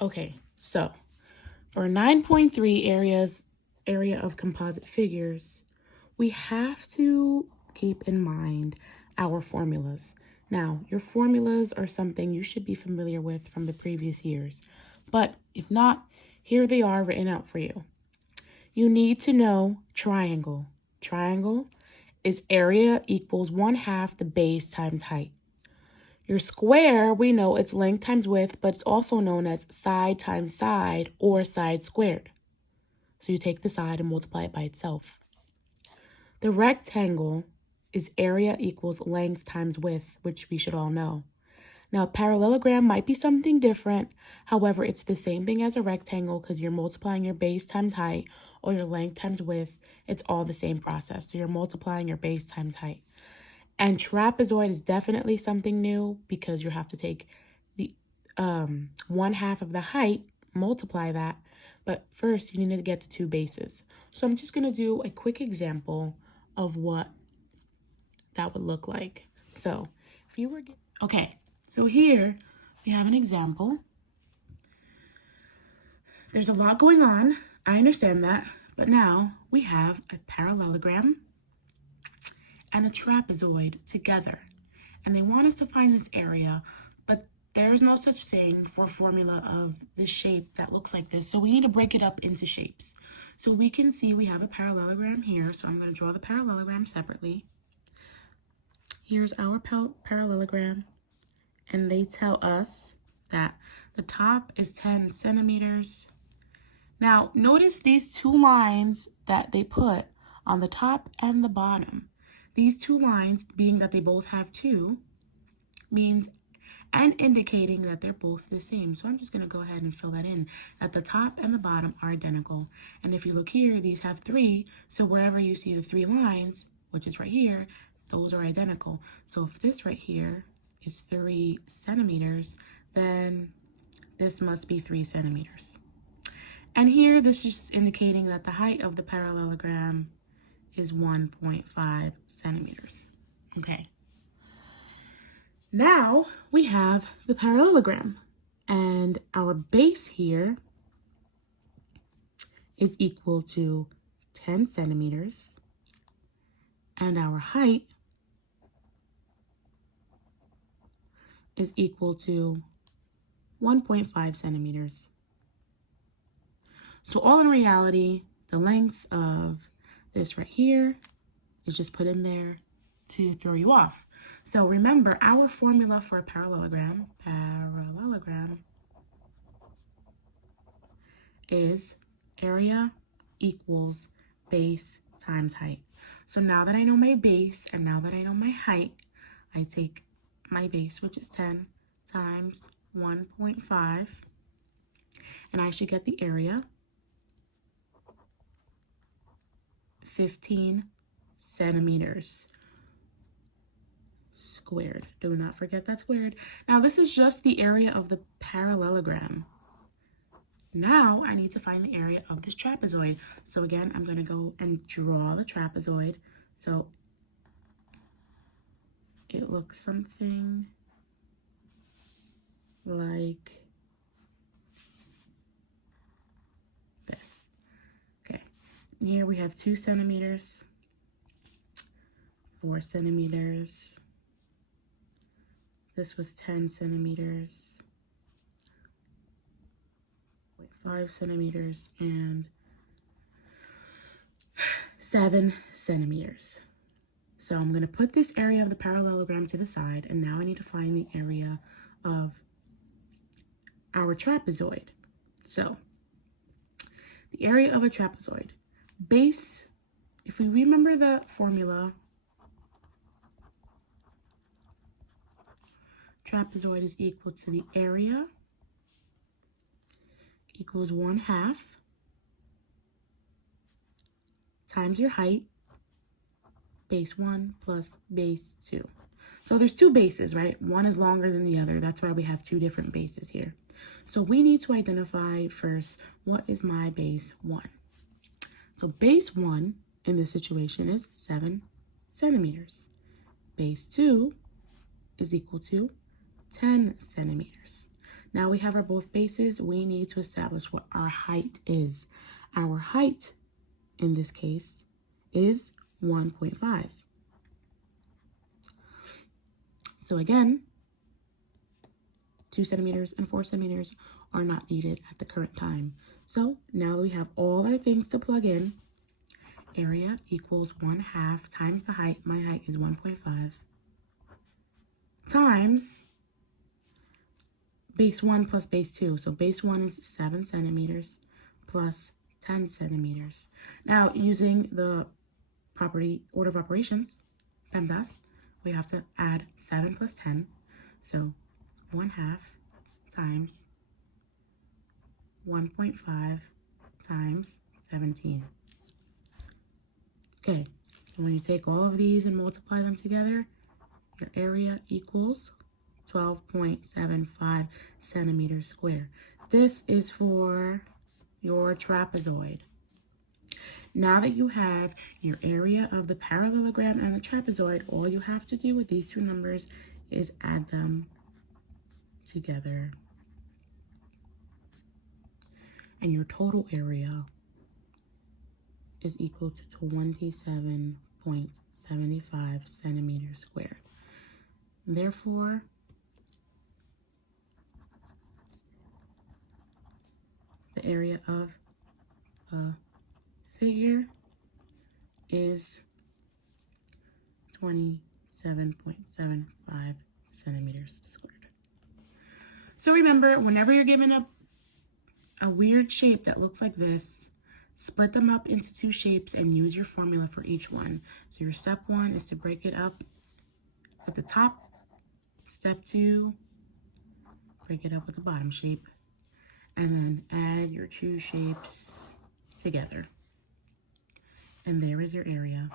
Okay, so for 9.3 area of composite figures, we have to keep in mind our formulas. Now, your formulas are something you should be familiar with from the previous years, but if not, here they are written out for you. You need to know triangle. Triangle is area equals 1/2 the base times height. Your square, we know it's length times width, but it's also known as side times side or side squared. So you take the side and multiply it by itself. The rectangle is area equals length times width, which we should all know. Now, a parallelogram might be something different. However, it's the same thing as a rectangle because you're multiplying your base times height or your length times width. It's all the same process. So you're multiplying your base times height. And trapezoid is definitely something new because you have to take the 1/2 of the height, multiply that. But first, you need to get to two bases. So I'm just going to do a quick example of what that would look like. So if you were, okay, so here we have an example. There's a lot going on. I understand that. But now we have a parallelogram and a trapezoid together. And they want us to find this area, but there's no such thing for a formula of this shape that looks like this. So we need to break it up into shapes. So we can see we have a parallelogram here. So I'm going to draw the parallelogram separately. Here's our parallelogram. And they tell us that the top is 10 centimeters. Now, notice these two lines that they put on the top and the bottom. These two lines, being that they both have 2, means and indicating that they're both the same. So I'm just going to go ahead and fill that in, that the top and the bottom are identical. And if you look here, these have 3. So wherever you see the 3 lines, which is right here, those are identical. So if this right here is 3 centimeters, then this must be 3 centimeters. And here, this is just indicating that the height of the parallelogram is 1.5 centimeters. Okay. Now we have the parallelogram, and our base here is equal to 10 centimeters, and our height is equal to 1.5 centimeters. So all in reality, the length of this right here is just put in there to throw you off. So remember, our formula for a parallelogram is area equals base times height. So now that I know my base and now that I know my height, I take my base, which is 10, times 1.5, and I should get the area, 15 centimeters squared. Do not forget that squared. Now this is just the area of the parallelogram. Now I need to find the area of this trapezoid. So again, I'm going to go and draw the trapezoid. So it looks something like this. Okay, and here we have 2 centimeters, 4 centimeters. This was 10 centimeters, 5 centimeters, and 7 centimeters. So I'm going to put this area of the parallelogram to the side, and now I need to find the area of our trapezoid. So the area of a trapezoid, base, if we remember the formula, trapezoid is equal to the area equals 1/2 times your height, base 1 plus base 2. So there's 2 bases, right? One is longer than the other. That's why we have 2 different bases here. So we need to identify first, what is my base 1? So base 1 in this situation is 7 centimeters. Base 2 is equal to 10 centimeters. Now we have our both bases. We need to establish what our height is. Our height, in this case, is 1.5. So again, 2 centimeters and 4 centimeters are not needed at the current time. So now that we have all our things to plug in, area equals 1/2 times the height. My height is 1.5 times base 1 plus base 2. So base 1 is 7 centimeters plus 10 centimeters. Now, using the property order of operations, PEMDAS, we have to add 7 plus 10. So 1/2 times 1.5 times 17. Okay, so when you take all of these and multiply them together, your area equals 12.75 centimeters squared. This is for your trapezoid. Now that you have your area of the parallelogram and the trapezoid, all you have to do with these two numbers is add them together. And your total area is equal to 27.75 centimeters squared. Therefore, the area of the figure is 27.75 centimeters squared. So remember, whenever you're given a weird shape that looks like this, split them up into 2 shapes and use your formula for each one. So your step 1 is to break it up at the top. Step 2, break it up with the bottom shape. And then add your 2 shapes together. And there is your area.